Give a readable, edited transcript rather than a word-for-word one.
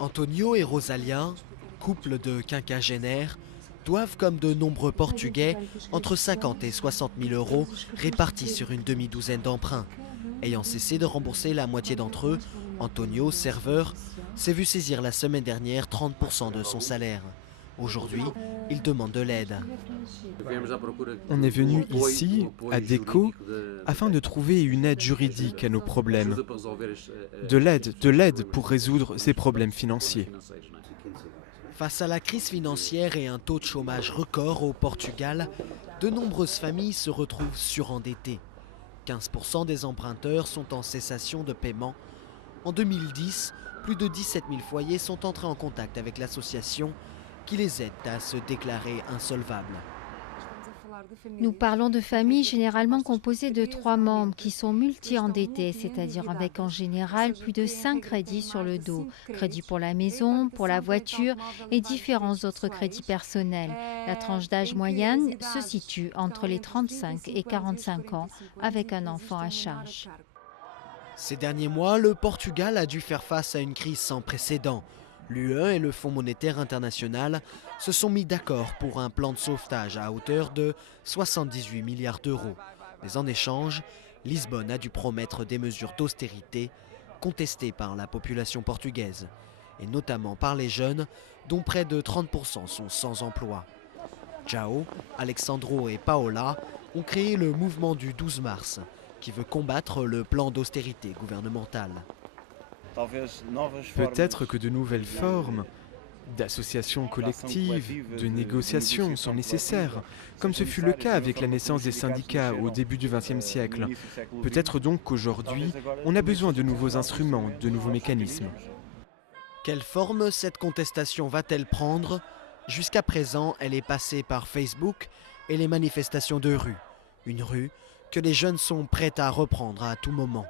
Antonio et Rosalia, couple de quinquagénaires, doivent, comme de nombreux Portugais, entre 50 et 60 000 euros répartis sur une demi-douzaine d'emprunts. Ayant cessé de rembourser la moitié d'entre eux, Antonio, serveur, s'est vu saisir la semaine dernière 30% de son salaire. Aujourd'hui, il demande de l'aide. On est venu ici, à DECO, afin de trouver une aide juridique à nos problèmes. De l'aide pour résoudre ces problèmes financiers. Face à la crise financière et un taux de chômage record au Portugal, de nombreuses familles se retrouvent surendettées. 15% des emprunteurs sont en cessation de paiement. En 2010, plus de 17 000 foyers sont entrés en contact avec l'association qui les aide à se déclarer insolvables. Nous parlons de familles généralement composées de 3 membres qui sont multi-endettés, c'est-à-dire avec en général plus de 5 crédits sur le dos. Crédit pour la maison, pour la voiture et différents autres crédits personnels. La tranche d'âge moyenne se situe entre les 35 et 45 ans avec un enfant à charge. Ces derniers mois, le Portugal a dû faire face à une crise sans précédent. L'UE et le Fonds monétaire international se sont mis d'accord pour un plan de sauvetage à hauteur de 78 milliards d'euros. Mais en échange, Lisbonne a dû promettre des mesures d'austérité contestées par la population portugaise, et notamment par les jeunes, dont près de 30% sont sans emploi. João, Alexandro et Paola ont créé le mouvement du 12 mars, qui veut combattre le plan d'austérité gouvernemental. Peut-être que de nouvelles formes d'associations collectives, de négociations sont nécessaires, comme ce fut le cas avec la naissance des syndicats au début du XXe siècle. Peut-être donc qu'aujourd'hui, on a besoin de nouveaux instruments, de nouveaux mécanismes. Quelle forme cette contestation va-t-elle prendre? Jusqu'à présent, elle est passée par Facebook et les manifestations de rue. Une rue que les jeunes sont prêts à reprendre à tout moment.